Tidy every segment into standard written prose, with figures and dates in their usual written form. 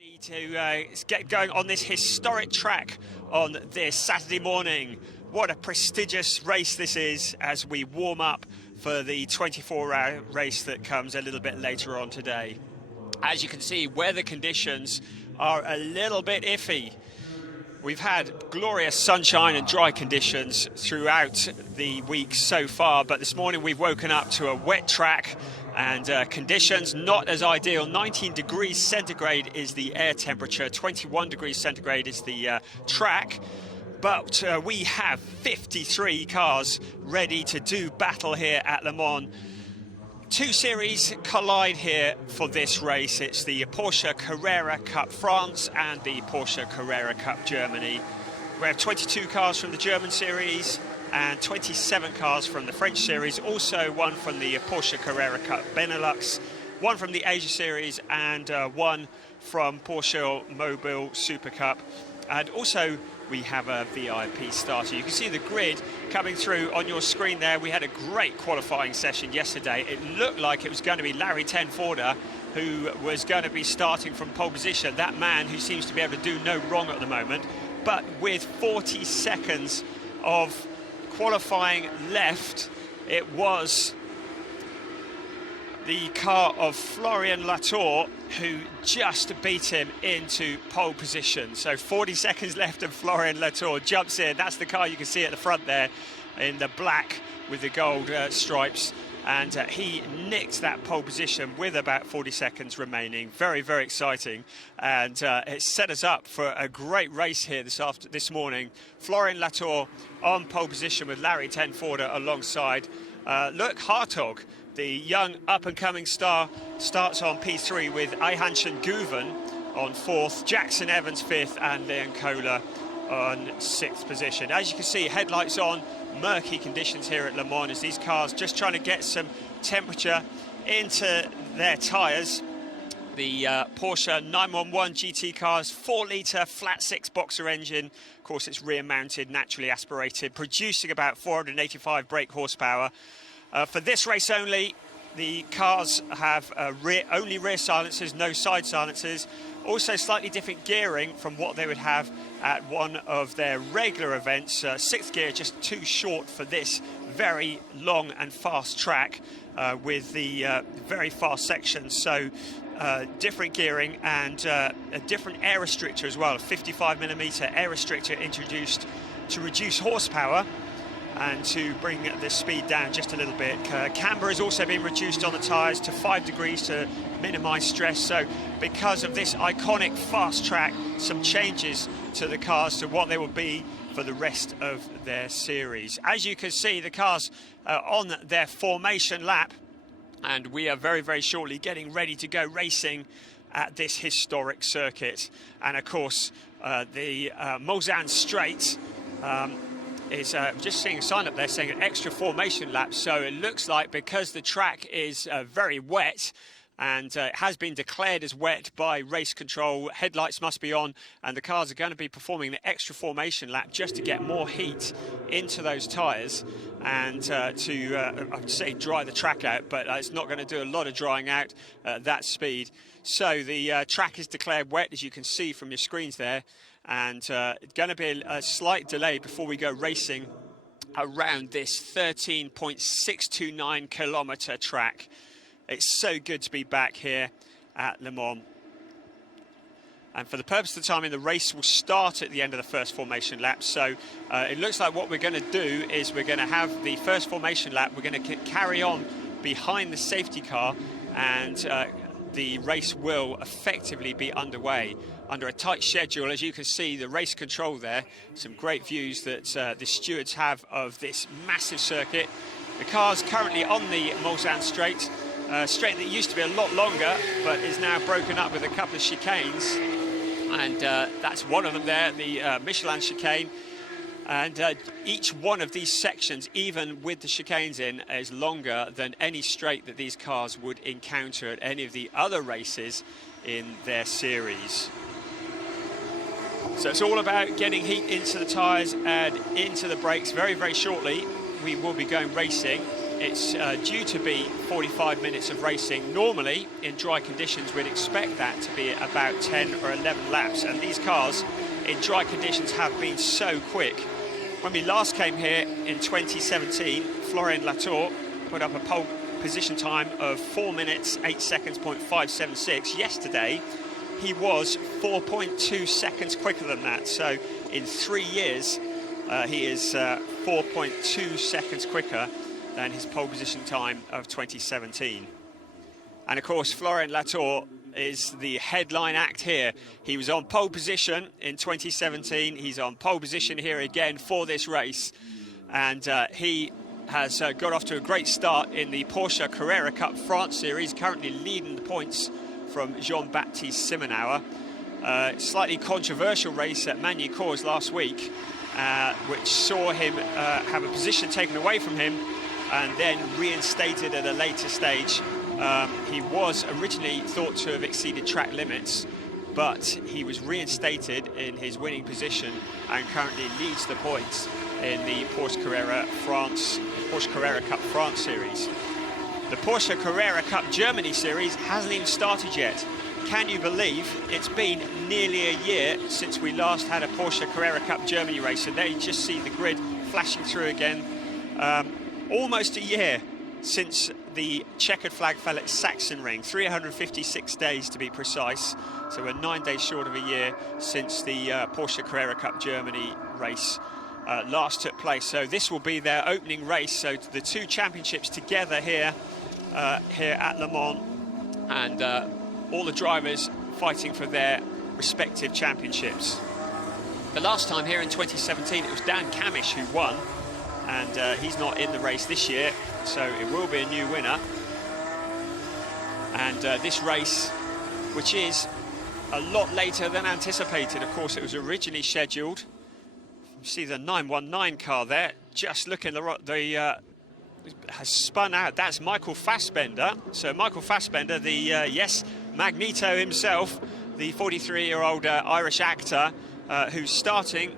To get going on this historic track on this Saturday morning. What a prestigious race this is as we warm up for the 24-hour race that comes a little bit later on today. As you can see, weather conditions are a little bit iffy. We've had glorious sunshine and dry conditions throughout the week so far, but this morning we've woken up to a wet track and conditions not as ideal. 19 degrees centigrade is the air temperature, 21 degrees centigrade is the track, but we have 53 cars ready to do battle here at Le Mans. Two series collide here for this race. It's the Porsche Carrera Cup France and the Porsche Carrera Cup Germany. We have 22 cars from the German series and 27 cars from the French series, also one from the Porsche Carrera Cup Benelux, one from the Asia series and one from Porsche Mobile Super Cup. And also we have a VIP starter. You can see the grid coming through on your screen there. We had a great qualifying session yesterday. It looked like it was going to be Larry Tenforder who was going to be starting from pole position, that man who seems to be able to do no wrong at the moment. But with 40 seconds of qualifying left, it was the car of Florian Latour who just beat him into pole position. So 40 seconds left and Florian Latour jumps in. That's the car you can see at the front there in the black with the gold stripes, and he nicked that pole position with about 40 seconds remaining. Very, very exciting, and it set us up for a great race here this morning. Florian Latour on pole position with Larry Tenforder alongside. Look, Hartog, the young up-and-coming star, starts on P3 with Ayhanchen Guven on 4th, Jackson Evans 5th, and Leon Kohler on 6th position. As you can see, headlights on, murky conditions here at Le Mans as these cars just trying to get some temperature into their tyres. The Porsche 911 GT cars, 4-litre flat 6 boxer engine. Of course, it's rear-mounted, naturally aspirated, producing about 485 brake horsepower. For this race only, the cars have only rear silencers, no side silencers. Also slightly different gearing from what they would have at one of their regular events. 6th gear just too short for this very long and fast track with the very fast sections. So different gearing and a different air restrictor as well. A 55mm air restrictor introduced to reduce horsepower and to bring the speed down just a little bit. Camber has also been reduced on the tyres to 5 degrees to minimise stress. So because of this iconic fast track, some changes to the cars to what they will be for the rest of their series. As you can see, the cars are on their formation lap, and we are very, very shortly getting ready to go racing at this historic circuit. And of course, the Mulsanne Straight is just seeing a sign up there saying an extra formation lap. So it looks like because the track is very wet and it has been declared as wet by race control, headlights must be on, and the cars are going to be performing the extra formation lap just to get more heat into those tyres and to, I would say, dry the track out, but it's not going to do a lot of drying out at that speed. So the track is declared wet, as you can see from your screens there, and it's going to be a slight delay before we go racing around this 13.629 kilometre track. It's so good to be back here at Le Mans. And for the purpose of the timing, the race will start at the end of the first formation lap. So it looks like what we're going to do is we're going to have the first formation lap. We're going to carry on behind the safety car, and the race will effectively be underway under a tight schedule. As you can see, the race control there, some great views that the stewards have of this massive circuit. The car's currently on the Mulsanne Straight, straight that used to be a lot longer, but is now broken up with a couple of chicanes. And that's one of them there, the Michelin chicane. And each one of these sections, even with the chicanes in, is longer than any straight that these cars would encounter at any of the other races in their series. So it's all about getting heat into the tyres and into the brakes. Very, very shortly, we will be going racing. It's due to be 45 minutes of racing. Normally, in dry conditions, we'd expect that to be about 10 or 11 laps. And these cars in dry conditions have been so quick. When we last came here in 2017, Florian Latour put up a pole position time of 4 minutes, 8 seconds, .576. Yesterday, he was 4.2 seconds quicker than that. So in 3 years, he is 4.2 seconds quicker than his pole position time of 2017. And of course, Florian Latour is the headline act here. He was on pole position in 2017. He's on pole position here again for this race. And he has got off to a great start in the Porsche Carrera Cup France Series, currently leading the points from Jean-Baptiste Simonauer. Slightly controversial race at Magny-Cours last week, which saw him have a position taken away from him and then reinstated at a later stage. He was originally thought to have exceeded track limits, but he was reinstated in his winning position and currently leads the points in the Porsche Carrera Cup France Series. The Porsche Carrera Cup Germany Series hasn't even started yet. Can you believe it's been nearly a year since we last had a Porsche Carrera Cup Germany race? And there you just see the grid flashing through again. Almost a year since the checkered flag fell at Sachsenring, 356 days to be precise. So we're 9 days short of a year since the Porsche Carrera Cup Germany race last took place. So this will be their opening race. So the two championships together here at Le Mans, and all the drivers fighting for their respective championships. The last time here in 2017, it was Dan Camish who won, and he's not in the race this year, so it will be a new winner. And this race, which is a lot later than anticipated, of course, it was originally scheduled. You see the 919 car there, just looking, has spun out. That's Michael Fassbender. So Michael Fassbender, the yes, Magneto himself, the 43-year-old Irish actor, who's starting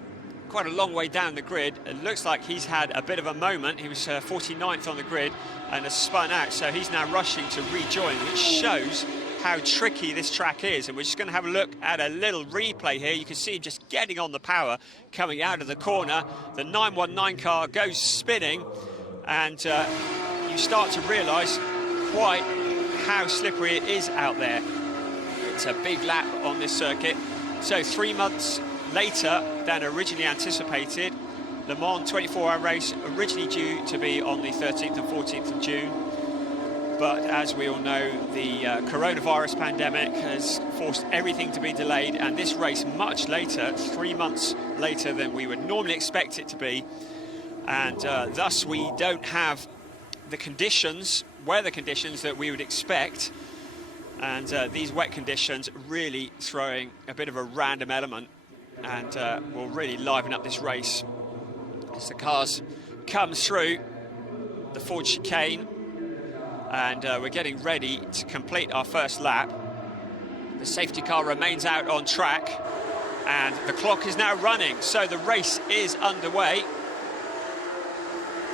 quite a long way down the grid. It looks like he's had a bit of a moment. He was 49th on the grid and has spun out, so he's now rushing to rejoin, which shows how tricky this track is. And we're just going to have a look at a little replay here. You can see him just getting on the power coming out of the corner. The 919 car goes spinning, and you start to realise quite how slippery it is out there. It's a big lap on this circuit. So 3 months later than originally anticipated, Le Mans 24-hour race originally due to be on the 13th and 14th of June. But as we all know, the coronavirus pandemic has forced everything to be delayed, and this race much later, 3 months later than we would normally expect it to be. And thus we don't have the conditions, weather conditions that we would expect. And these wet conditions really throwing a bit of a random element, and will really liven up this race as the cars come through the Ford chicane. And we're getting ready to complete our first lap. The safety car remains out on track, and the clock is now running, so the race is underway.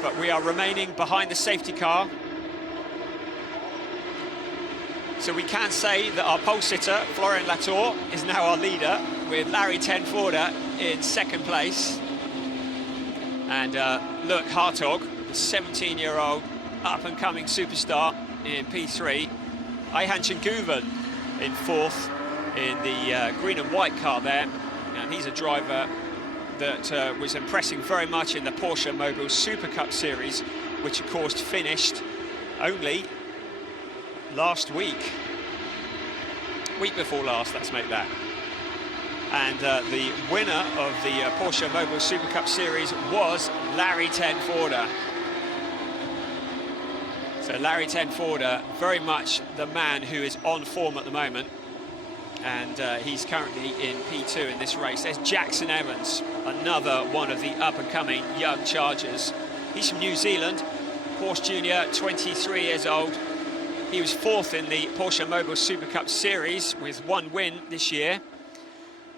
But we are remaining behind the safety car. So we can say that our pole sitter, Florian Latour, is now our leader, with Larry Tenforder in second place. And Luc Hartog, the 17-year-old up-and-coming superstar in P3. Ayhan Chenguven in fourth in the green and white car there. And he's a driver that was impressing very much in the Porsche Mobile Super Cup Series, which of course finished only last week before last, let's make that. And the winner of the Porsche Mobile Super Cup Series was Larry Tenforder. So Larry Tenforder, very much the man who is on form at the moment, and he's currently in P2 in this race. There's Jackson Evans, another one of the up-and-coming young chargers. He's from New Zealand, Porsche Junior, 23 years old. He was fourth in the Porsche Mobile Super Cup Series with 1 win this year.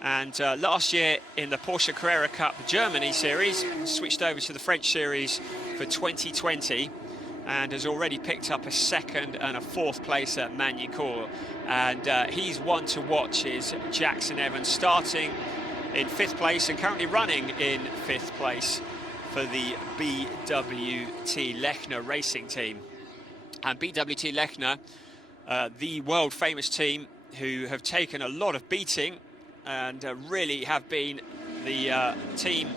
And last year in the Porsche Carrera Cup Germany Series, switched over to the French Series for 2020. and has already picked up a 2nd and a 4th place at Magny-Cours. And he's one to watch is Jackson Evans, starting in 5th place and currently running in 5th place for the BWT Lechner racing team. And BWT Lechner, the world famous team who have taken a lot of beating and really have been the team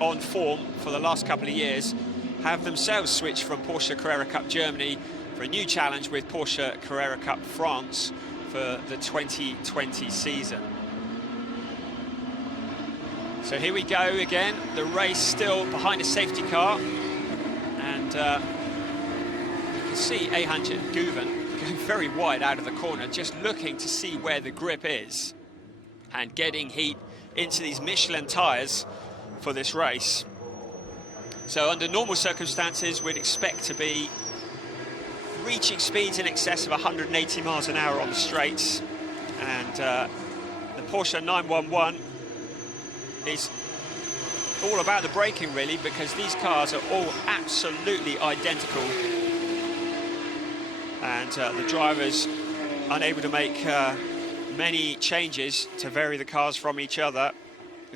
on form for the last couple of years, have themselves switched from Porsche Carrera Cup Germany for a new challenge with Porsche Carrera Cup France for the 2020 season. So here we go again, the race still behind a safety car, and you can see Ayhancan Guven going very wide out of the corner, just looking to see where the grip is and getting heat into these Michelin tyres for this race. So under normal circumstances, we'd expect to be reaching speeds in excess of 180 miles an hour on the straights, and the Porsche 911 is all about the braking, really, because these cars are all absolutely identical, and the drivers unable to make many changes to vary the cars from each other.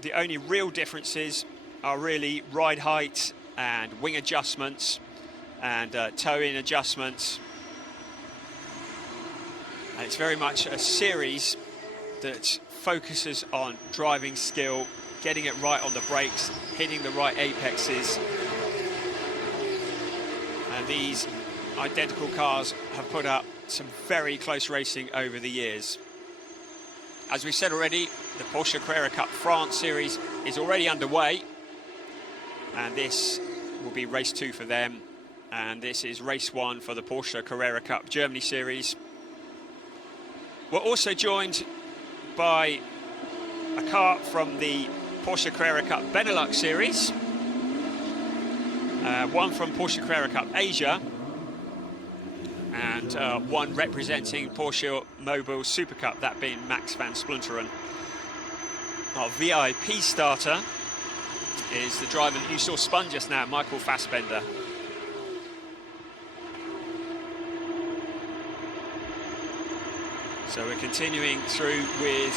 The only real differences are really ride height and wing adjustments and toe-in adjustments. And it's very much a series that focuses on driving skill, getting it right on the brakes, hitting the right apexes. And these identical cars have put up some very close racing over the years. As we said already, the Porsche Carrera Cup France series is already underway, and this will be race 2 for them, and this is race 1 for the Porsche Carrera Cup Germany series. We're also joined by a car from the Porsche Carrera Cup Benelux series, one from Porsche Carrera Cup Asia, and one representing Porsche Mobile Super Cup, that being Max van Splunteren. Our VIP starter is the driver that you saw spun just now, Michael Fassbender. So we're continuing through with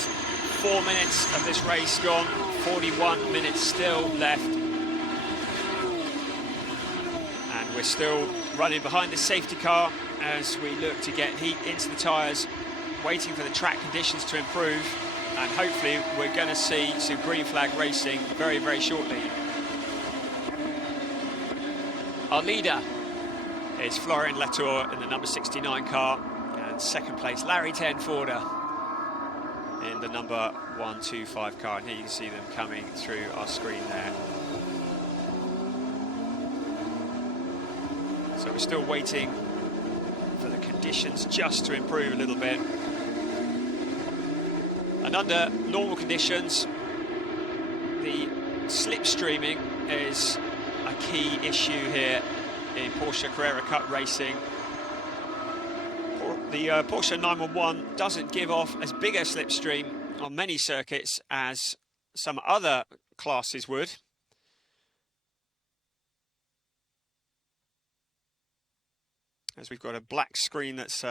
4 minutes of this race gone, 41 minutes still left. And we're still running behind the safety car as we look to get heat into the tyres, waiting for the track conditions to improve, and hopefully we're going to see some green flag racing very, very shortly. Our leader is Florian Latour in the number 69 car, and 2nd place Larry Tenforder in the number 125 car, and here you can see them coming through our screen there. So we're still waiting for the conditions just to improve a little bit. And under normal conditions, the slipstreaming is a key issue here in Porsche Carrera Cup racing. The Porsche 911 doesn't give off as big a slipstream on many circuits as some other classes would. As we've got a black screen that's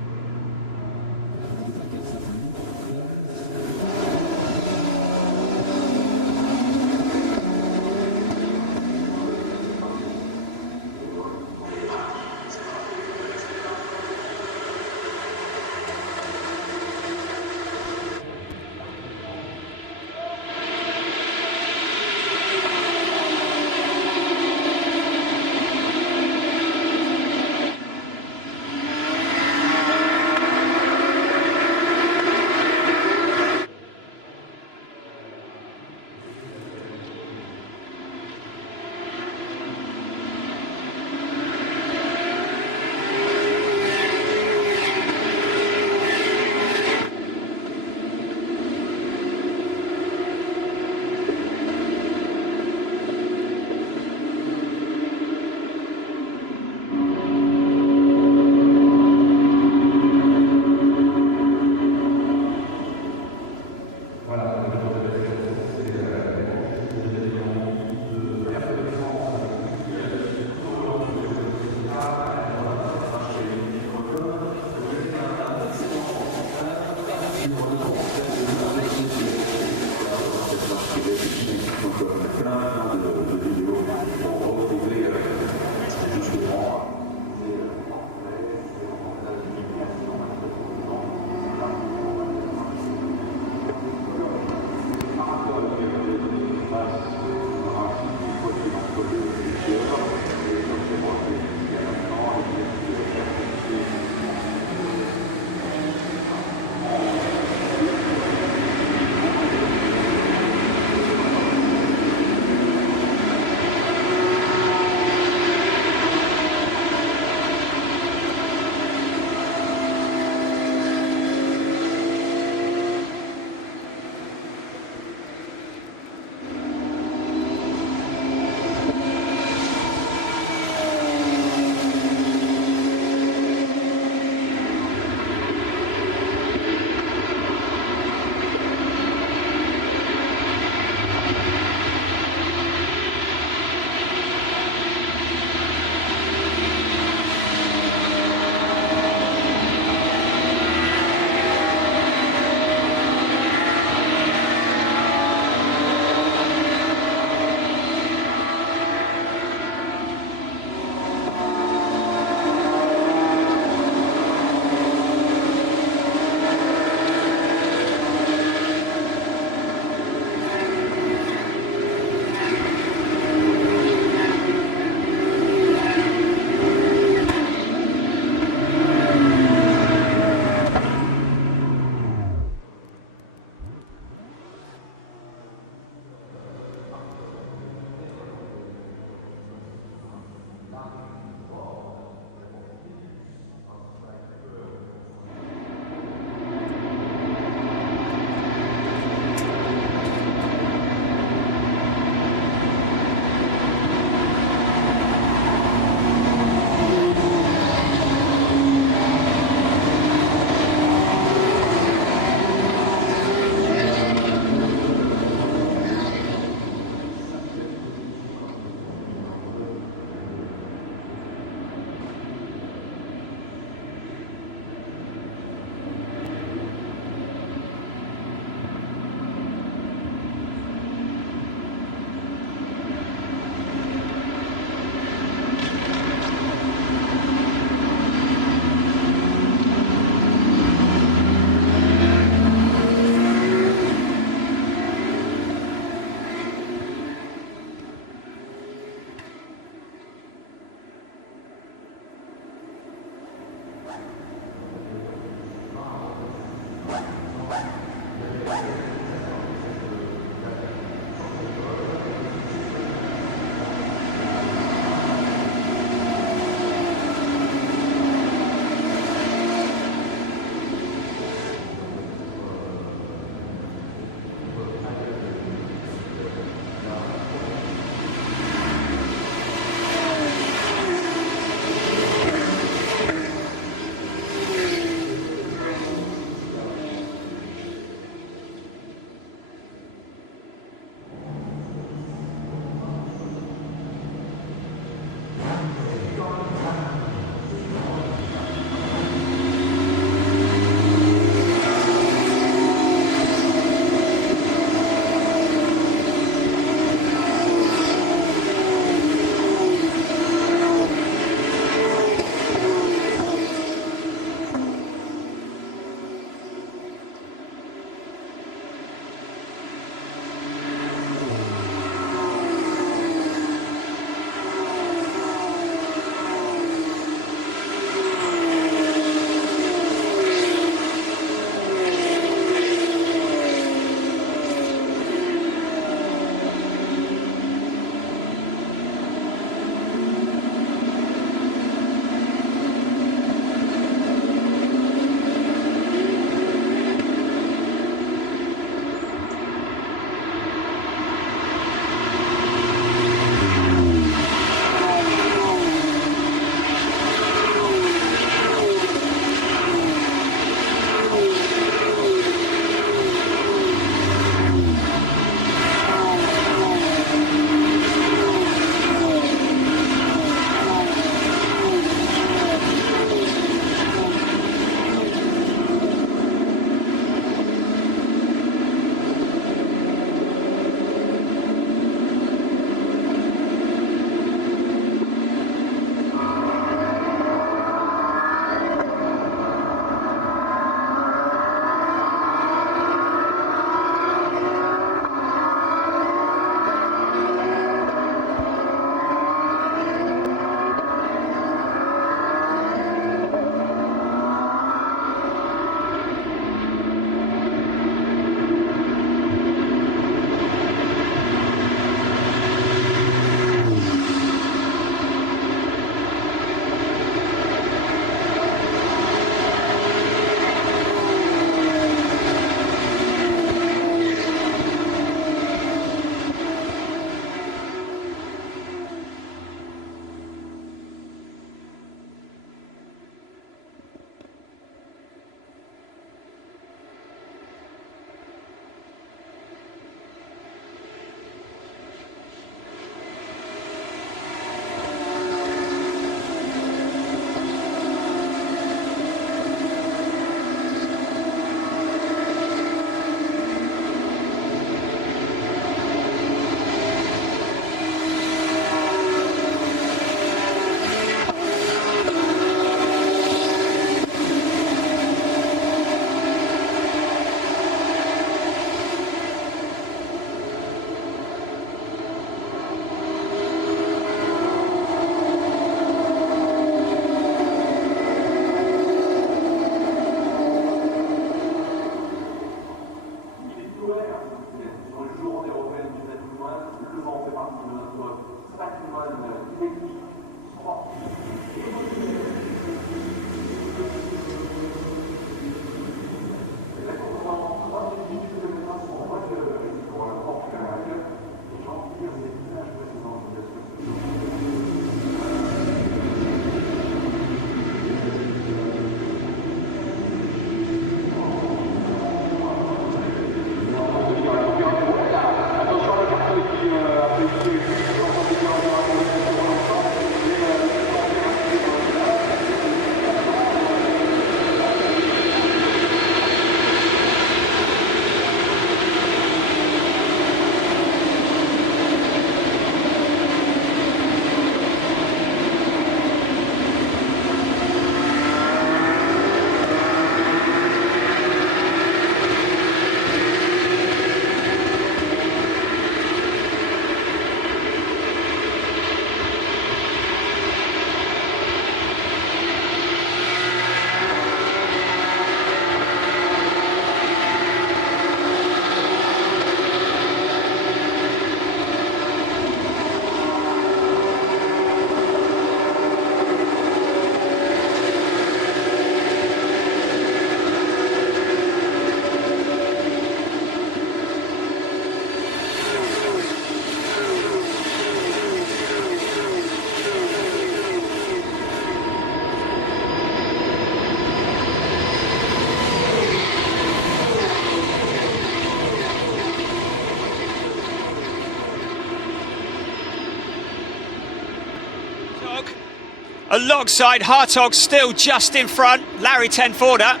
alongside Hartog, still just in front. Larry Tenforder.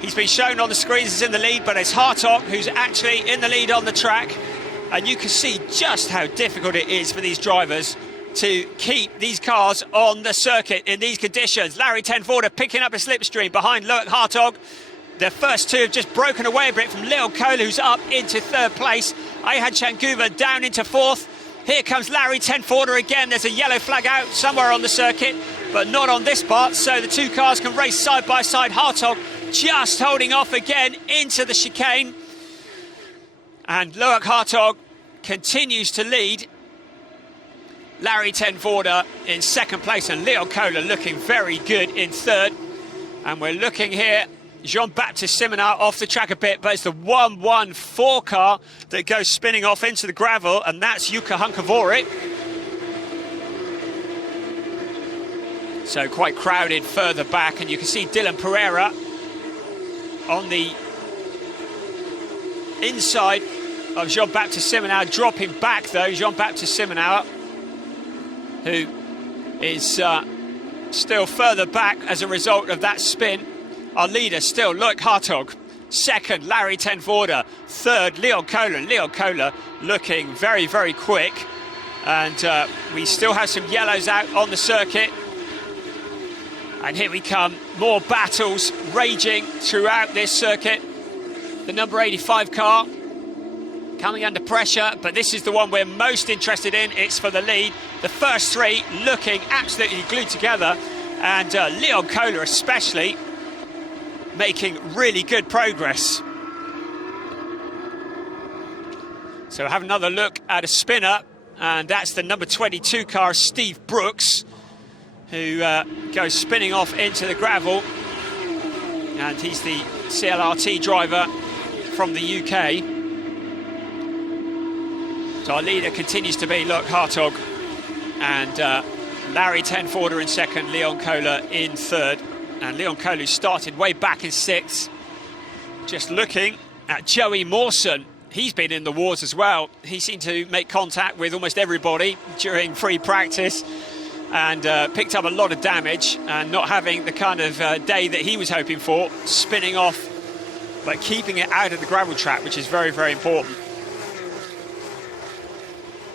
He's been shown on the screens as in the lead, but it's Hartog who's actually in the lead on the track. And you can see just how difficult it is for these drivers to keep these cars on the circuit in these conditions. Larry Tenforder picking up a slipstream behind Loic Hartog. The first two have just broken away a bit from Leon Kohler, who's up into third place. Ayhan Changuva down into fourth. Here comes Larry Tenforder again. There's a yellow flag out somewhere on the circuit, but not on this part, so the two cars can race side by side. Hartog just holding off again into the chicane. And Loic Hartog continues to lead. Larry Tenforder in second place and Leon Kohler looking very good in third. And we're looking here, Jean-Baptiste Simonard off the track a bit, but it's the 114 car that goes spinning off into the gravel, and that's Jukka Hunkavuori. So quite crowded further back, and you can see Dylan Pereira on the inside of Jean-Baptiste Simonard, dropping back though. Jean-Baptiste Simonard, who is still further back as a result of that spin. Our leader still, Loic Hartog. Second, Larry Tenforder. Third, Leon Kohler. Leon Kohler looking very, very quick. And we still have some yellows out on the circuit. And here we come, more battles raging throughout this circuit. The number 85 car coming under pressure, but this is the one we're most interested in. It's for the lead. The first three looking absolutely glued together, and Leon Kohler especially making really good progress. So have another look at a spinner, and that's the number 22 car, Steve Brooks, who goes spinning off into the gravel, and he's the CLRT driver from the UK. So our leader continues to be Loic Hartog, and Larry Tenforder in second, Leon Kohler in third. And Leon Kohler started way back in sixth. Just looking at Joey Mawson, he's been in the wars as well. He seemed to make contact with almost everybody during free practice, and picked up a lot of damage, and not having the kind of day that he was hoping for, spinning off, but keeping it out of the gravel trap, which is very, very important.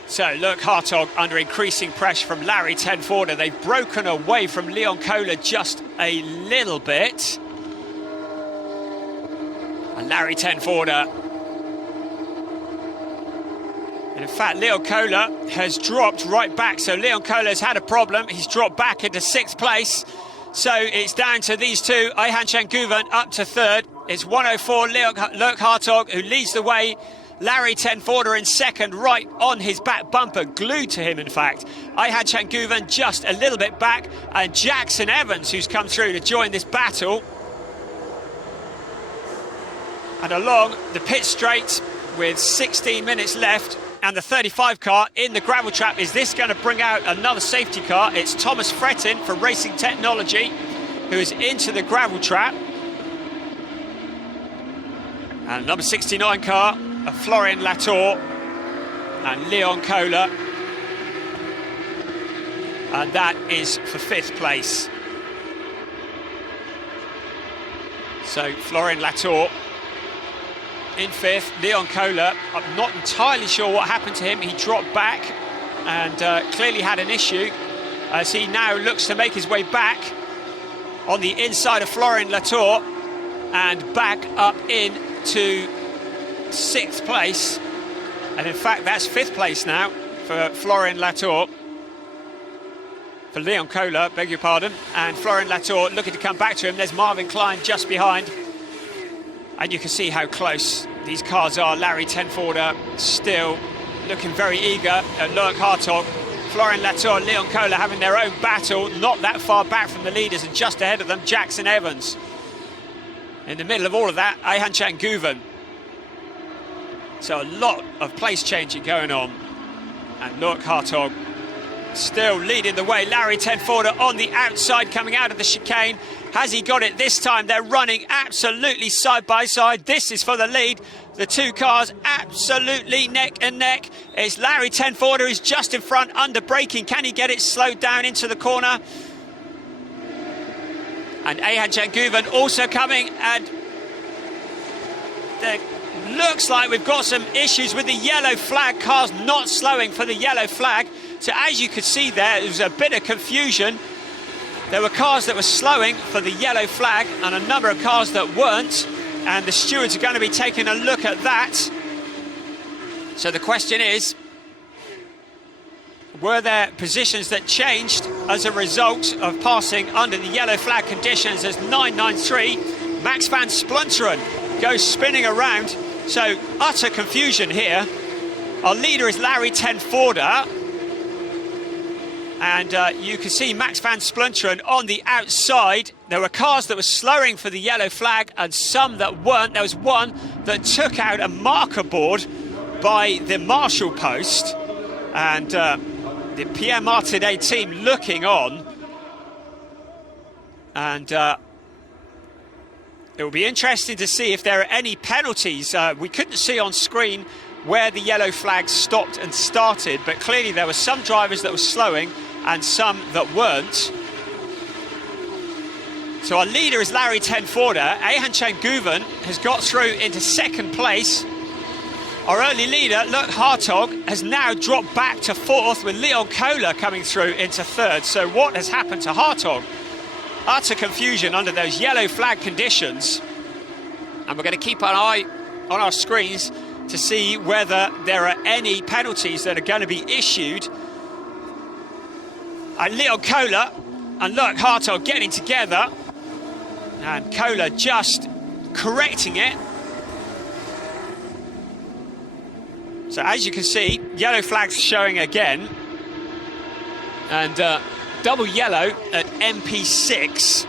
So Loic Hartog under increasing pressure from Larry Tenforder. They've broken away from Leon Kohler just a little bit. And Larry Tenforder. And in fact, Leon Kohler has dropped right back. So Leon Kohler's had a problem. He's dropped back into sixth place. So it's down to these two. Ayhan Changuva up to third. It's 104 Loic Hartog who leads the way. Larry Tenforder in second, right on his back bumper, glued to him in fact. Ayhan Changuva just a little bit back, and Jackson Evans, who's come through to join this battle. And along the pit straight with 16 minutes left, and the 35 car in the gravel trap. Is this going to bring out another safety car? It's Thomas Fretton for Racing Technology, who is into the gravel trap. And number 69 car, Florian Latour and Leon Kohler, and that is for fifth place. So Florian Latour in fifth, Leon Kohler, I'm not entirely sure what happened to him. He dropped back and clearly had an issue, as he now looks to make his way back on the inside of Florian Latour and back up into sixth place. And in fact, that's fifth place now for Florian Latour. For Leon Kohler, beg your pardon. And Florian Latour looking to come back to him. There's Marvin Klein just behind. And you can see how close these cars are. Larry Tenforder still looking very eager at Loic Hartog. Florian Latour, Leon Kohler having their own battle, not that far back from the leaders, and just ahead of them, Jackson Evans. In the middle of all of that, Ayhan Changuva. So a lot of place changing going on. And Loic Hartog still leading the way. Larry Tenforder on the outside, coming out of the chicane. Has he got it this time? They're running absolutely side by side. This is for the lead. The two cars absolutely neck and neck. It's Larry Tenforder who's just in front, under braking. Can he get it slowed down into the corner? And Ayhan Canguven also coming, and looks like we've got some issues with the yellow flag. Cars not slowing for the yellow flag. So as you could see there was a bit of confusion. There were cars that were slowing for the yellow flag and a number of cars that weren't. And the stewards are going to be taking a look at that. So the question is, were there positions that changed as a result of passing under the yellow flag conditions? As 993, Max van Splunteren goes spinning around. So utter confusion here. Our leader is Larry Tenforder. And you can see Max van Splunteren on the outside. There were cars that were slowing for the yellow flag and some that weren't. There was one that took out a marker board by the marshal post. And the Pierre Martinet team looking on. And it will be interesting to see if there are any penalties. We couldn't see on screen where the yellow flag stopped and started, but clearly there were some drivers that were slowing and some that weren't. So our leader is Larry Tenforder. Ayhan Canguven has got through into second place. Our early leader, Luc Hartog, has now dropped back to fourth, with Leon Kohler coming through into third. So what has happened to Hartog? Utter confusion under those yellow flag conditions. And we're going to keep an eye on our screens to see whether there are any penalties that are going to be issued. And Leon Kohler and Luc Hartog getting together. And Kohler just correcting it. So as you can see, yellow flags showing again. And double yellow at MP6.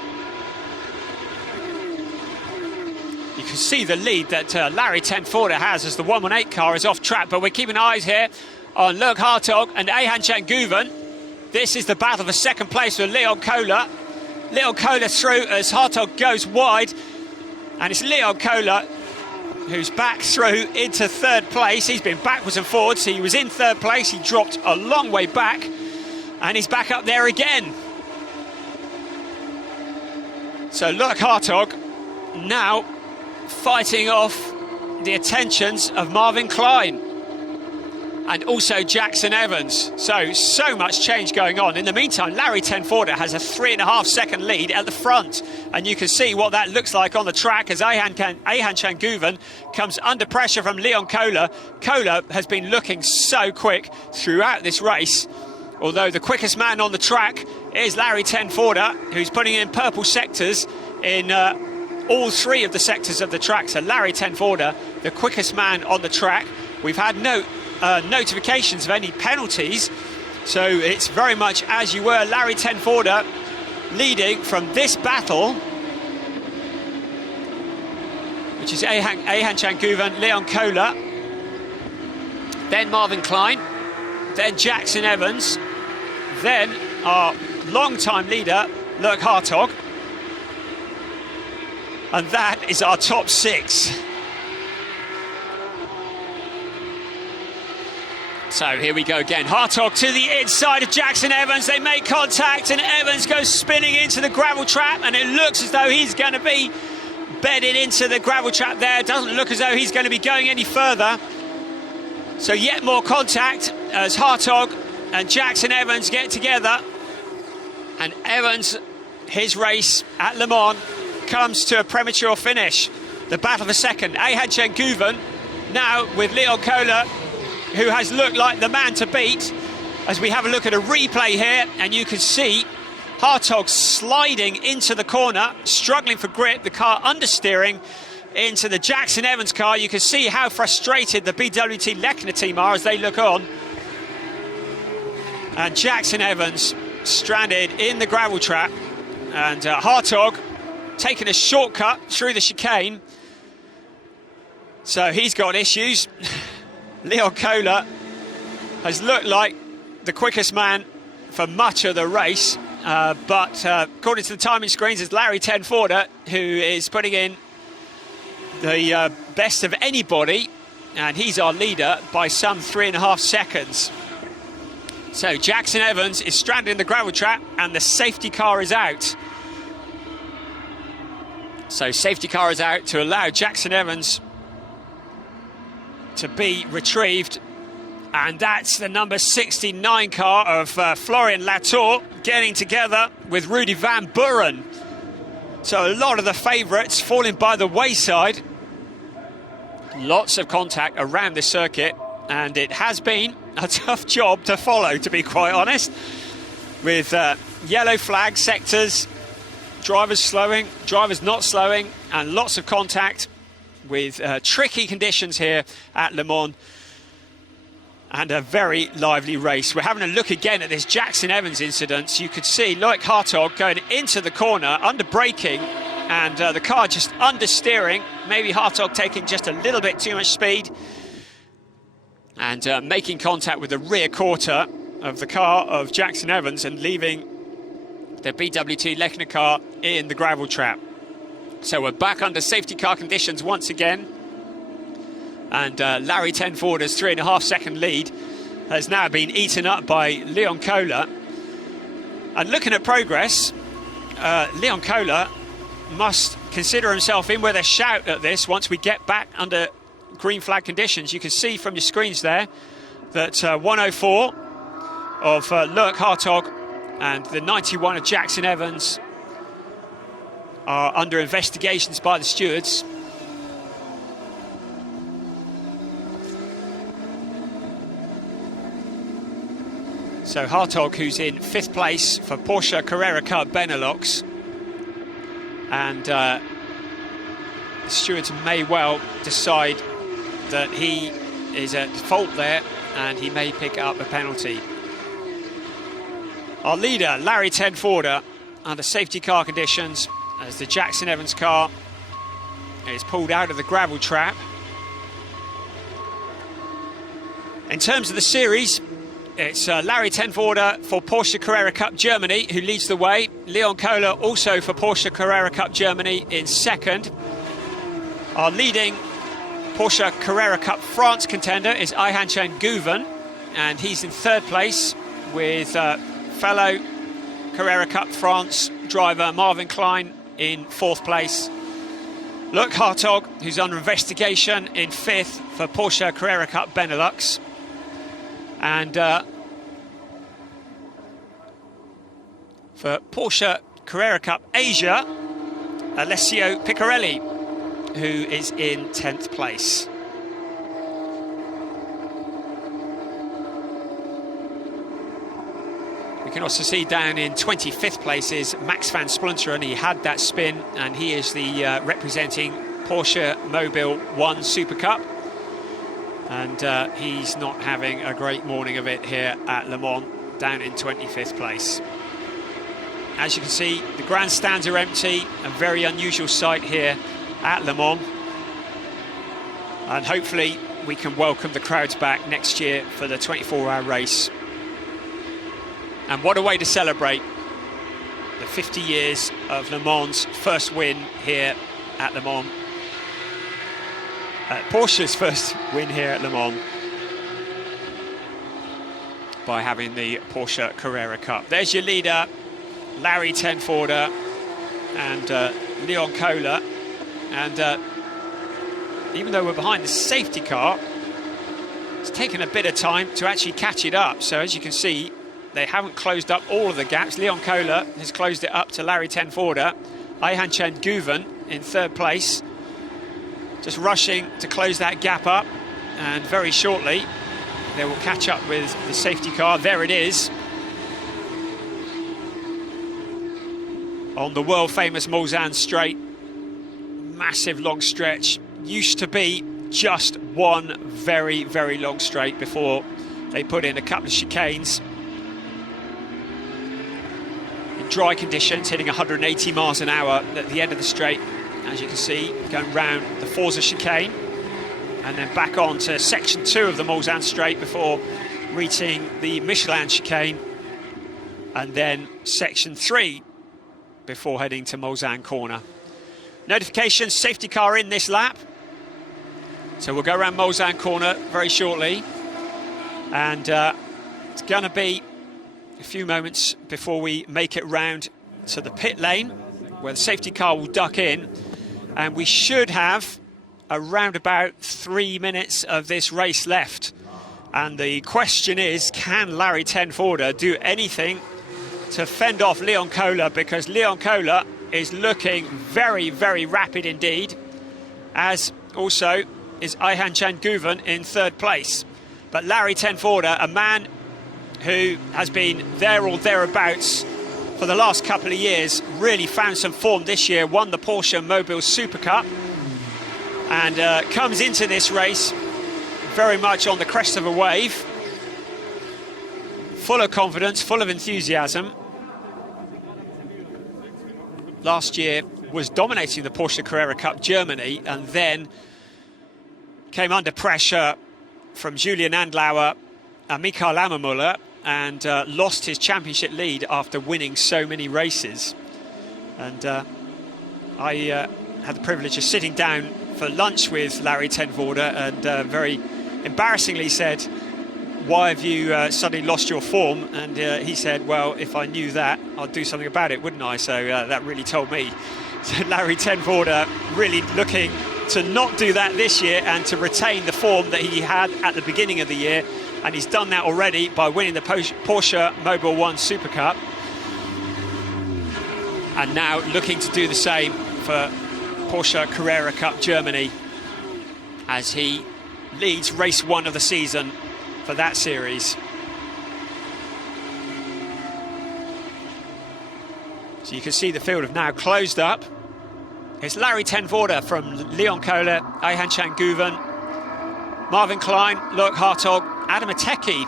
You can see the lead that Larry Tenforder has as the 118 car is off track, but we're keeping eyes here on Luc Hartog and Ayhan Canguven. This is the battle for second place with Leon Kohler. Leon Kohler through as Hartog goes wide, and it's Leon Kohler who's back through into third place. He's been backwards and forwards. He was in third place, he dropped a long way back, and he's back up there again. So Luc Hartog now fighting off the attentions of Marvin Klein and also Jackson Evans. So much change going on. In the meantime, Larry Tenforder has a 3.5 second lead at the front, and you can see what that looks like on the track as Ayhan Canguven comes under pressure from Leon Kohler. Kohler has been looking so quick throughout this race, although the quickest man on the track is Larry Tenforder, who's putting in purple sectors in all three of the sectors of the track. So Larry Tenforder, the quickest man on the track. We've had no notifications of any penalties, so it's very much as you were. Larry Tenforder leading from this battle, which is Ayhan Canguven, Leon Kohler, then Marvin Klein, then Jackson Evans, then our long-time leader, Luc Hartog. And that is our top six. So here we go again. Hartog to the inside of Jackson Evans. They make contact and Evans goes spinning into the gravel trap, and it looks as though he's going to be bedded into the gravel trap there. It doesn't look as though he's going to be going any further. So yet more contact as Hartog and Jackson Evans get together. And Evans, his race at Le Mans, comes to a premature finish. The battle for second. Ayhan Canguven now with Leon Kohler, who has looked like the man to beat. As we have a look at a replay here, and you can see Hartog sliding into the corner, struggling for grip, the car understeering into the Jackson Evans car. You can see how frustrated the BWT Lechner team are as they look on. And Jackson Evans stranded in the gravel trap, and Hartog taking a shortcut through the chicane. So he's got issues. Leon Kohler has looked like the quickest man for much of the race, but according to the timing screens, it's Larry Tenforder who is putting in the best of anybody, and he's our leader by some 3.5 seconds. So Jackson Evans is stranded in the gravel trap and the safety car is out. So safety car is out to allow Jackson Evans to be retrieved. And that's the number 69 car of Florian Latour getting together with Rudy Van Buren. So a lot of the favourites falling by the wayside. Lots of contact around the circuit, and it has been a tough job to follow, to be quite honest, with yellow flag sectors, drivers slowing, drivers not slowing, and lots of contact with tricky conditions here at Le Mans. And a very lively race. We're having a look again at this Jackson Evans incident. You could see Loic Hartog going into the corner, under braking, and the car just understeering. Maybe Hartog taking just a little bit too much speed and making contact with the rear quarter of the car of Jackson Evans and leaving the BWT Lechner car in the gravel trap. So we're back under safety car conditions once again. And Larry Tenforder's 3.5 second lead has now been eaten up by Leon Kohler. And looking at progress, Leon Kohler must consider himself in with a shout at this once we get back under green flag conditions. You can see from your screens there that 104 of Loic Hartog and the 91 of Jackson Evans are under investigations by the stewards. So Hartog, who's in 5th place for Porsche Carrera Cup Benelux, and the stewards may well decide that he is at fault there and he may pick up a penalty. Our leader, Larry Tenforder, under safety car conditions as the Jackson Evans car is pulled out of the gravel trap. In terms of the series, it's Larry Tenforder for Porsche Carrera Cup Germany who leads the way. Leon Kohler also for Porsche Carrera Cup Germany in 2nd. Our leading Porsche Carrera Cup France contender is Ayhan Chen Guven, and he's in 3rd place with fellow Carrera Cup France driver Marvin Klein in 4th place. Loic Hartog, who's under investigation, in 5th for Porsche Carrera Cup Benelux. And for Porsche Carrera Cup Asia, Alessio Piccarelli, who is in 10th place. We can also see down in 25th place is Max van Splunteren. He had that spin, and he is the representing Porsche Mobile 1 Super Cup. And he's not having a great morning of it here at Le Mans, down in 25th place. As you can see, the grandstands are empty, a very unusual sight here at Le Mans. And hopefully we can welcome the crowds back next year for the 24-hour race. And what a way to celebrate the 50 years of Le Mans' first win here at Le Mans. Porsche's first win here at Le Mans by having the Porsche Carrera Cup. There's your leader, Larry Tenforder and Leon Kohler. And even though we're behind the safety car, it's taken a bit of time to actually catch it up. So as you can see, they haven't closed up all of the gaps. Leon Kohler has closed it up to Larry Tenforder. Ayhan Chen Guven in 3rd place, just rushing to close that gap up, and very shortly they will catch up with the safety car. There it is, on the world famous Mulsanne straight. Massive long stretch, used to be just one very, very long straight before they put in a couple of chicanes. In dry conditions, hitting 180 miles an hour at the end of the straight. As you can see, going round the Forza chicane and then back on to section 2 of the Mulsanne straight before reaching the Michelin chicane, and then section 3 before heading to Mulsanne corner. Notifications, safety car in this lap. So we'll go around Mulsanne corner very shortly, and it's going to be a few moments before we make it round to the pit lane, where the safety car will duck in, and we should have around about 3 minutes of this race left. And the question is, can Larry Tenforder do anything to fend off Leon Kohler? Because Leon Kohler is looking very, very rapid indeed, as also is Ayhan Changuven in third place. But Larry Tenforder, a man who has been there or thereabouts for the last couple of years, really found some form this year, won the Porsche Mobile Super Cup, and comes into this race very much on the crest of a wave, full of confidence, full of enthusiasm. Last year was dominating the Porsche Carrera Cup Germany, and then came under pressure from Julian Andlauer and Mikael Ammermuller, and lost his championship lead after winning so many races. And I had the privilege of sitting down for lunch with Larry Tenforder, and very embarrassingly said, "Why have you suddenly lost your form?" And he said, "Well, if I knew that, I'd do something about it, wouldn't I?" So that really told me. So Larry Tenforder really looking to not do that this year and to retain the form that he had at the beginning of the year. And he's done that already by winning the Porsche Mobile 1 Super Cup. And now looking to do the same for Porsche Carrera Cup Germany, as he leads race 1 of the season for that series. So you can see the field have now closed up. It's Larry Tenforder from Leon Kohler, Ayhan Changuven, Marvin Klein, Loic Hartog, Adam Ateki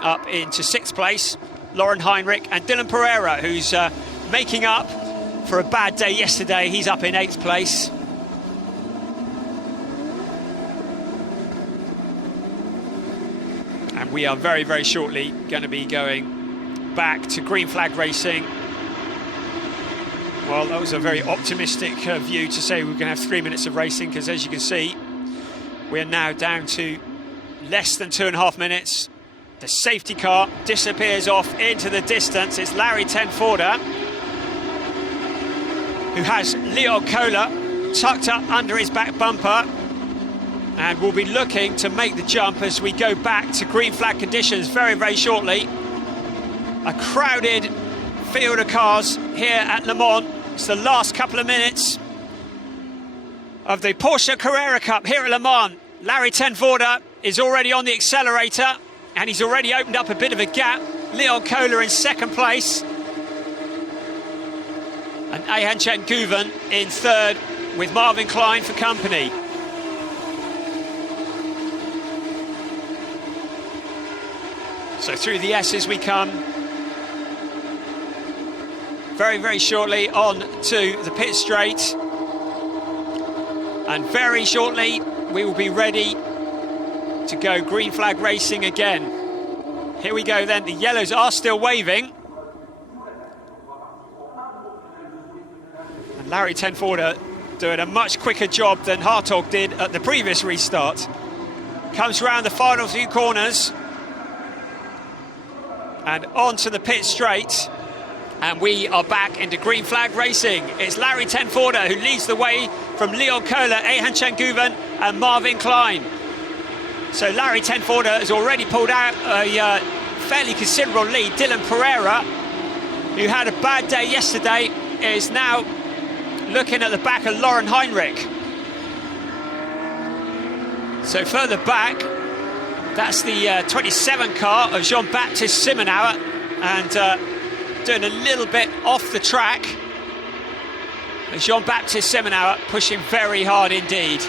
up into 6th place, Lauren Heinrich, and Dylan Pereira, who's making up for a bad day yesterday. He's up in 8th place. And we are very, very shortly going to be going back to green flag racing. Well, that was a very optimistic view to say we're going to have 3 minutes of racing, because as you can see, we're now down to less than 2.5 minutes. The safety car disappears off into the distance. It's Larry Tenforder, who has Leon Kohler tucked up under his back bumper, and will be looking to make the jump as we go back to green flag conditions very, very shortly. A crowded field of cars here at Le Mans. It's the last couple of minutes of the Porsche Carrera Cup here at Le Mans. Larry Tenforder is already on the accelerator, and he's already opened up a bit of a gap. Leon Kohler in 2nd place, and Ayhan Changuven in 3rd, with Marvin Klein for company. So through the S's we come. Very, very shortly on to the pit straight. And very shortly we will be ready to go green flag racing again. Here we go then, the yellows are still waving. And Larry Tenforder doing a much quicker job than Hartog did at the previous restart. Comes around the final few corners and onto the pit straight. And we are back into green flag racing. It's Larry Tenforder who leads the way from Leon Kohler, Ayhan Changuven and Marvin Klein. So Larry Tenforder has already pulled out a fairly considerable lead. Dylan Pereira, who had a bad day yesterday, is now looking at the back of Lauren Heinrich. So further back, that's the 27 car of Jean-Baptiste Simonauer, and doing a little bit off the track. Jean-Baptiste Simonauer pushing very hard indeed.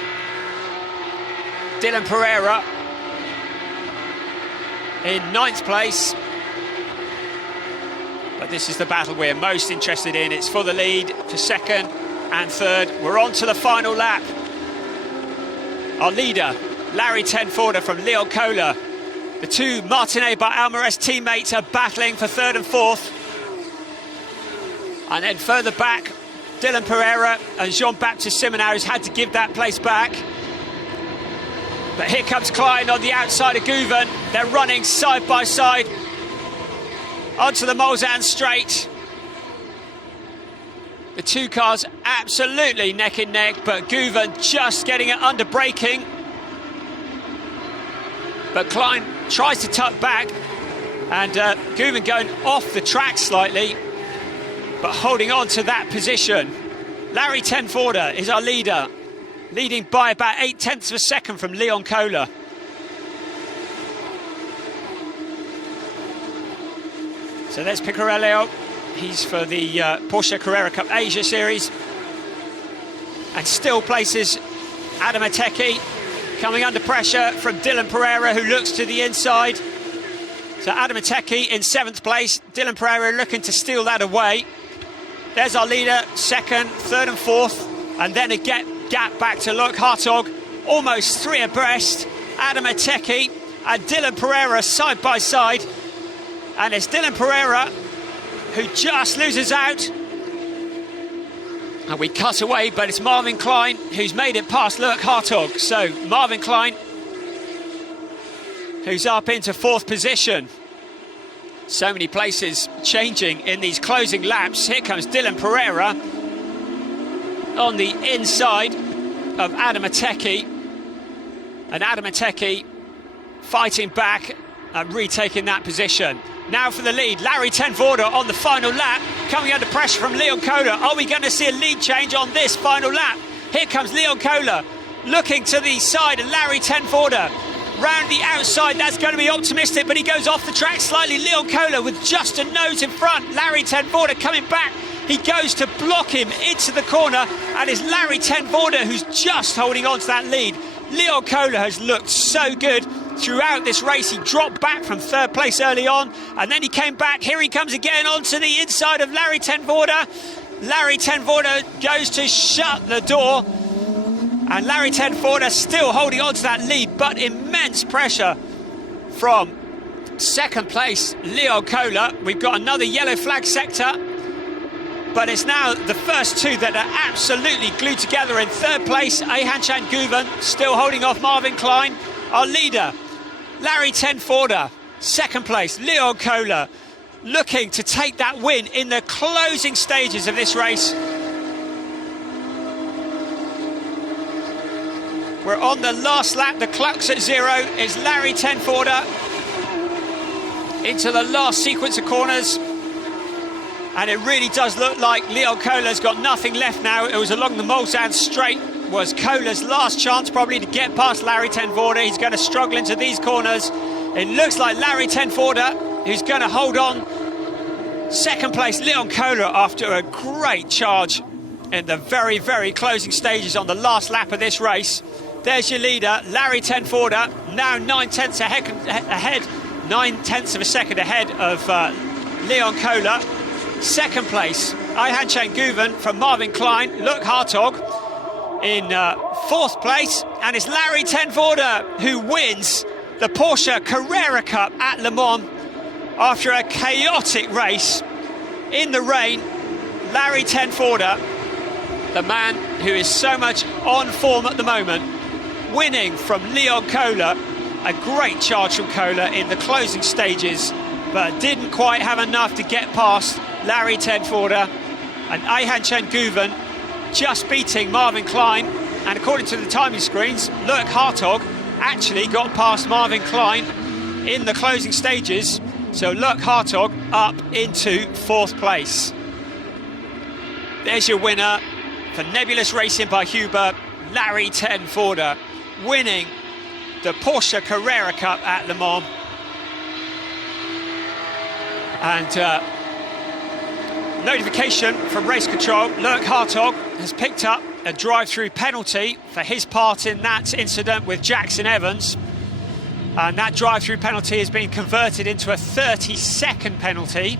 Dylan Pereira in 9th place. But this is the battle we're most interested in. It's for the lead for 2nd and 3rd. We're on to the final lap. Our leader, Larry Tenforder from Leon Kohler. The two Martinet by Almares teammates are battling for 3rd and 4th. And then further back, Dylan Pereira and Jean-Baptiste Simonauer has had to give that place back. But here comes Klein on the outside of Guven. They're running side by side onto the Mulsanne straight. The two cars absolutely neck and neck, but Guven just getting it under braking. But Klein tries to tuck back, and Guven going off the track slightly, but holding on to that position. Larry Tenforder is our leader, leading by about 0.8 of a second from Leon Kohler. So there's Picarello. He's for the Porsche Carrera Cup Asia Series. And still places Adam Ateki, coming under pressure from Dylan Pereira, who looks to the inside. So Adam Ateki in 7th place. Dylan Pereira looking to steal that away. There's our leader, 2nd, 3rd and 4th. And then a gap back to Loic Hartog. Almost 3 abreast. Adam Ateki and Dylan Pereira side by side. And it's Dylan Pereira who just loses out. And we cut away, but it's Marvin Klein who's made it past Loic Hartog. So Marvin Klein, who's up into 4th position. So many places changing in these closing laps. Here comes Dylan Pereira on the inside of Adam Ateki. And Adam Ateki fighting back and retaking that position. Now for the lead, Larry Tenforder on the final lap, coming under pressure from Leon Kohler. Are we going to see a lead change on this final lap? Here comes Leon Kohler, looking to the side, and Larry Tenforder round the outside. That's going to be optimistic, but he goes off the track slightly. Leon Kohler with just a nose in front. Larry Tenforder coming back. He goes to block him into the corner, and it's Larry Tenforder who's just holding on to that lead. Leon Kohler has looked so good throughout this race. He dropped back from 3rd place early on, and then he came back. Here he comes again onto the inside of Larry Tenforder. Larry Tenforder goes to shut the door, and Larry Tenforder still holding on to that lead, but immense pressure from 2nd place Leon Kohler. We've got another yellow flag sector, but it's now the first two that are absolutely glued together. In 3rd place, Ayhancan Guven still holding off Marvin Klein. Our leader, Larry Tenforder. 2nd place, Leon Kohler, looking to take that win in the closing stages of this race. We're on the last lap. The clock's at 0. It's Larry Tenforder into the last sequence of corners. And it really does look like Leon Kohler's got nothing left now. It was along the Mulsanne straight was Kohler's last chance probably to get past Larry Tenforder. He's going to struggle into these corners. It looks like Larry Tenforder who's going to hold on. 2nd place Leon Kohler after a great charge in the very, very closing stages on the last lap of this race. There's your leader, Larry Tenforder, now 9/10 ahead, 9/10 of a second ahead of Leon Kohler. 2nd place, Ayhancan Guven from Marvin Klein. Loic Hartog in 4th place. And it's Larry Tenforder who wins the Porsche Carrera Cup at Le Mans after a chaotic race in the rain. Larry Tenforder, the man who is so much on form at the moment, winning from Leon Kohler. A great charge from Kohler in the closing stages, but didn't quite have enough to get past Larry Tenforder. And Ayhancan Guven just beating Marvin Klein. And according to the timing screens, Loic Hartog actually got past Marvin Klein in the closing stages. So Loic Hartog up into 4th place. There's your winner for Nebulous Racing by Huber, Larry Tenforder, winning the Porsche Carrera Cup at Le Mans. And notification from race control, Loic Hartog has picked up a drive-through penalty for his part in that incident with Jackson Evans. And that drive-through penalty has been converted into a 30-second penalty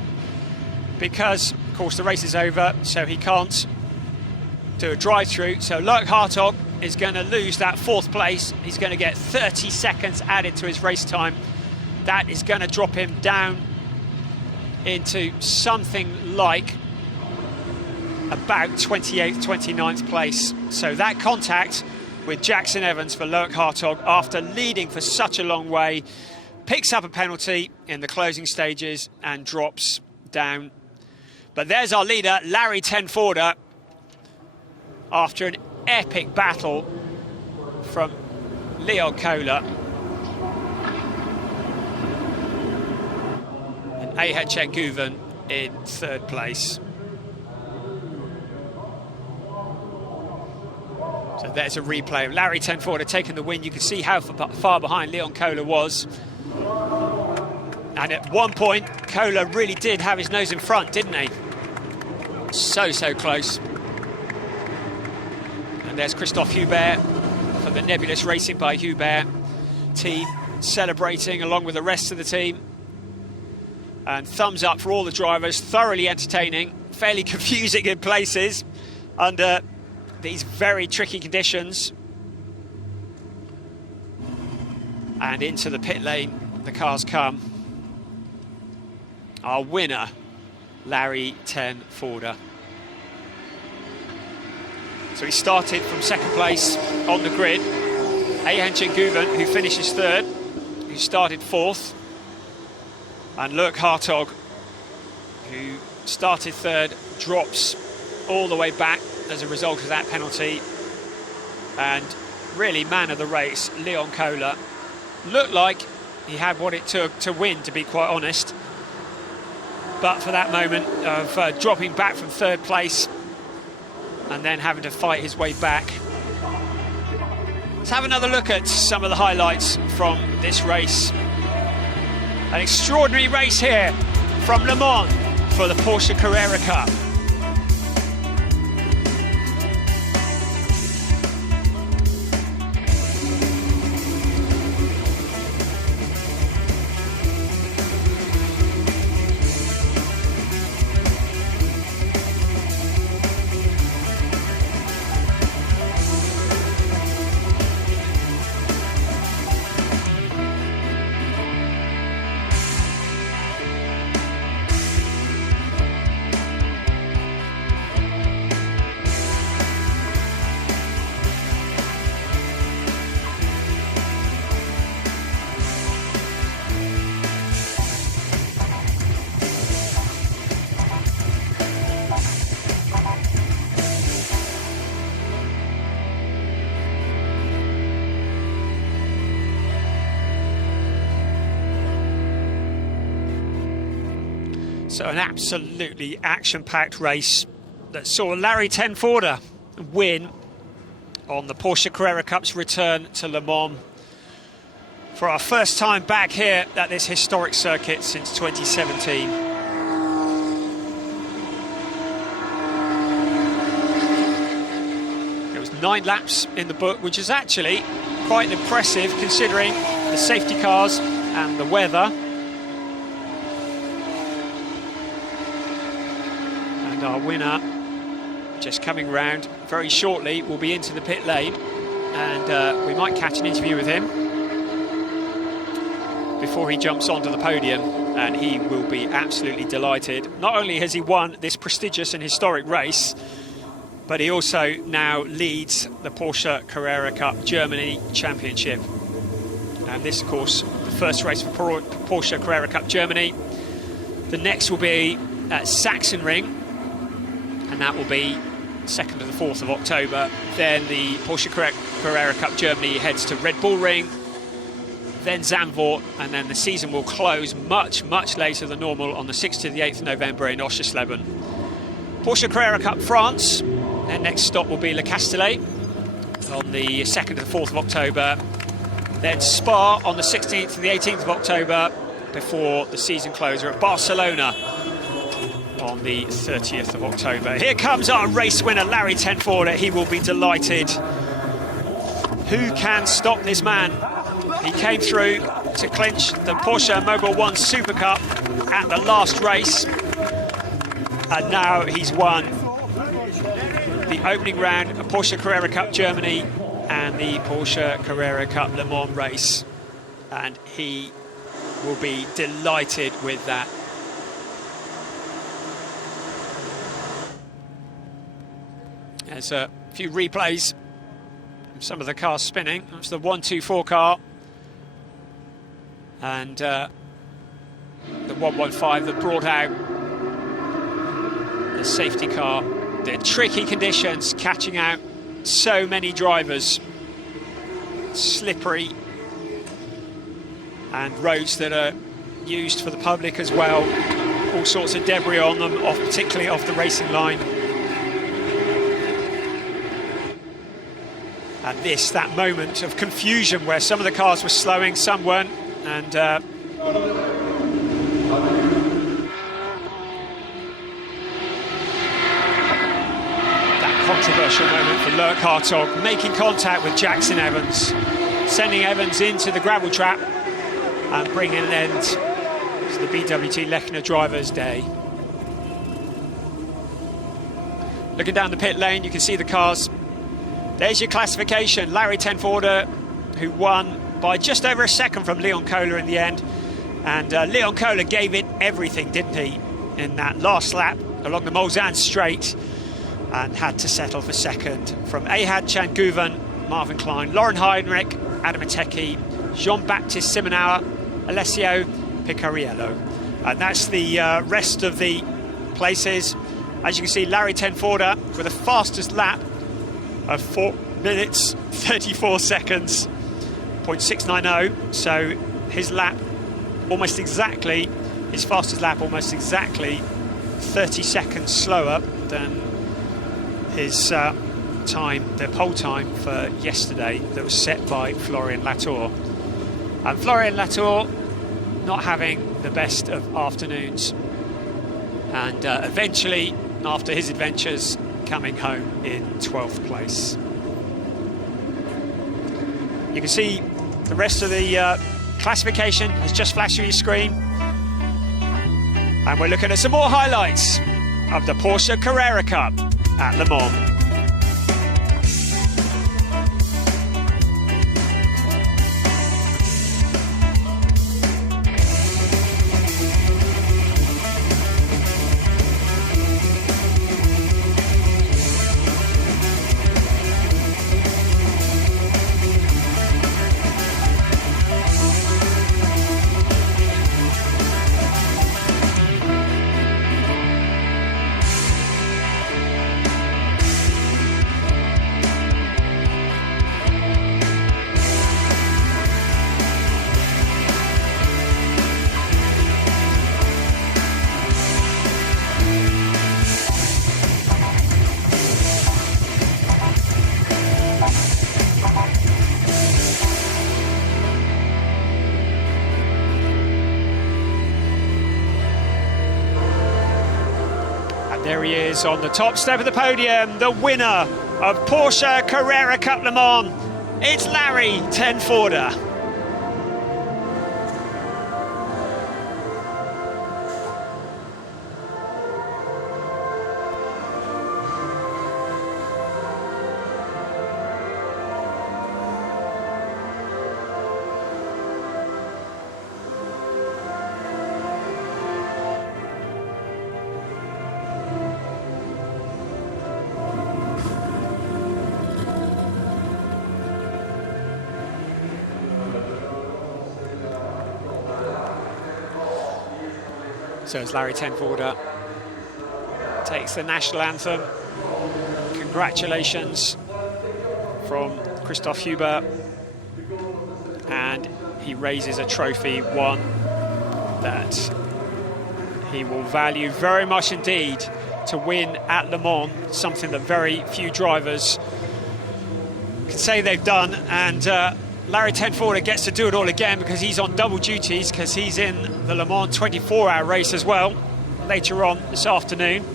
because, of course, the race is over, so he can't do a drive-through. So Loic Hartog is going to lose that 4th place. He's going to get 30 seconds added to his race time. That is going to drop him down into something like about 28th, 29th place. So that contact with Jackson Evans for Loic Hartog after leading for such a long way. Picks up a penalty in the closing stages and drops down. But there's our leader, Larry Tenforder, after an epic battle from Leon Kohler. And Ayhan Cengiven in third place. So there's a replay of Larry Tenforder taking the win. You can see how far behind Leon Kohler was. And at one point, Kohler really did have his nose in front, didn't he? So close. And there's Christophe Hubert for the Nebulous Racing by Hubert team, celebrating along with the rest of the team. And thumbs up for all the drivers, thoroughly entertaining, fairly confusing in places under these very tricky conditions. And into the pit lane the cars come. Our winner, Larry Tenforder. So he started from second place on the grid. Ayhan Cengiven, who finishes third, who started fourth. And Loic Hartog, who started third, drops all the way back as a result of that penalty. And really, man of the race, Leon Kohler, looked like he had what it took to win, to be quite honest. But for that moment of dropping back from third place and then having to fight his way back. Let's have another look at some of the highlights from this race. An extraordinary race here from Le Mans for the Porsche Carrera Cup. So an absolutely action-packed race that saw Larry Tenforder win on the Porsche Carrera Cup's return to Le Mans for our first time back here at this historic circuit since 2017. There was 9 laps in the book, which is actually quite impressive considering the safety cars and the weather. Our winner just coming round very shortly will be into the pit lane, and we might catch an interview with him before he jumps onto the podium, and he will be absolutely delighted. Not only has he won this prestigious and historic race, but he also now leads the Porsche Carrera Cup Germany Championship. And this, of course, the first race for Porsche Carrera Cup Germany. The next will be at Sachsenring, and that will be 2nd to the 4th of October. Then the Porsche Carrera Cup Germany heads to Red Bull Ring, then Zandvoort, and then the season will close much later than normal on the 6th to the 8th of November in Oschersleben. Porsche Carrera Cup France, their next stop will be Le Castellet on the 2nd to the 4th of October. Then Spa on the 16th to the 18th of October, before the season closer at Barcelona on the 30th of October. Here comes our race winner, Larry Tenforder. He will be delighted. Who can stop this man? He came through to clinch the Porsche Mobil 1 Super Cup at the last race, and now he's won the opening round of Porsche Carrera Cup Germany and the Porsche Carrera Cup Le Mans race, and he will be delighted with that. There's a few replays some of the cars spinning. That's the 124 car. And the 115 that brought out the safety car. The tricky conditions, catching out so many drivers. Slippery. And roads that are used for the public as well. All sorts of debris on them, particularly off the racing line. And that moment of confusion where some of the cars were slowing, some weren't. And that controversial moment for Lurk Hartog, making contact with Jackson Evans, sending Evans into the gravel trap and bringing an end to the BWT Lechner driver's day. Looking down the pit lane, you can see the cars. There's your classification. Larry Tenforder, who won by just over a second from Leon Kohler in the end. And Leon Kohler gave it everything, didn't he, in that last lap along the Mulsanne straight, and had to settle for second from Ehad Changuven, Marvin Klein, Lauren Heinrich, Adam Ateki, Jean-Baptiste Simonauer, Alessio Picariello. And that's the rest of the places. As you can see, Larry Tenforder with the fastest lap of 4 minutes 34 seconds, 0.690. So his lap almost exactly, his fastest lap almost exactly 30 seconds slower than his time, the pole time for yesterday that was set by Florian Latour. And Florian Latour not having the best of afternoons, and eventually, after his adventures, coming home in 12th place. You can see the rest of the classification has just flashed through your screen. And we're looking at some more highlights of the Porsche Carrera Cup at Le Mans. There he is on the top step of the podium, the winner of Porsche Carrera Cup Le Mans. It's Larry Tenforder. So as Larry Tenforder takes the national anthem, congratulations from Christoph Huber, and he raises a trophy, one that he will value very much indeed, to win at Le Mans, something that very few drivers can say they've done. And Larry Tenforder gets to do it all again because he's on double duties, because he's in the Le Mans 24-hour race as well later on this afternoon.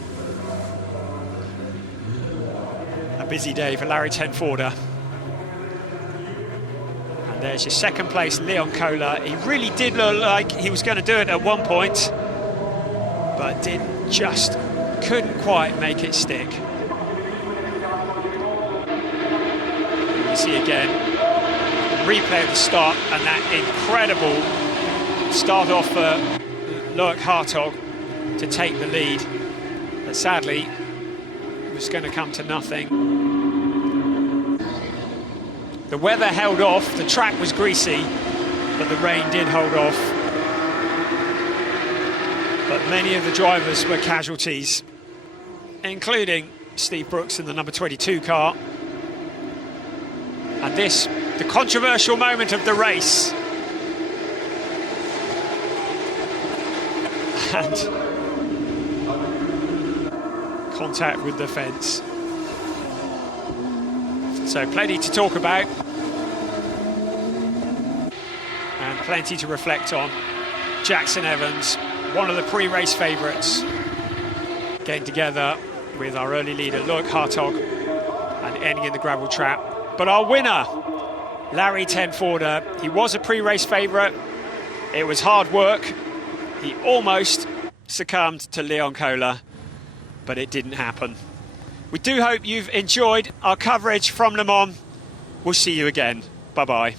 A busy day for Larry Tenforder. And there's your second place, Leon Kohler. He really did look like he was going to do it at one point, but couldn't quite make it stick. And you see again replay of the start, and that incredible start off for Lurk Hartog to take the lead, but sadly it was going to come to nothing. The weather held off, the track was greasy, but the rain did hold off. But many of the drivers were casualties, including Steve Brooks in the number 22 car. And this, the controversial moment of the race. And contact with the fence. So plenty to talk about. And plenty to reflect on. Jackson Evans, one of the pre-race favourites, getting together with our early leader, Loic Hartog, and ending in the gravel trap. But our winner, Larry Tenforder, he was a pre-race favourite. It was hard work. He almost succumbed to Leon Kohler, but it didn't happen. We do hope you've enjoyed our coverage from Le Mans. We'll see you again. Bye-bye.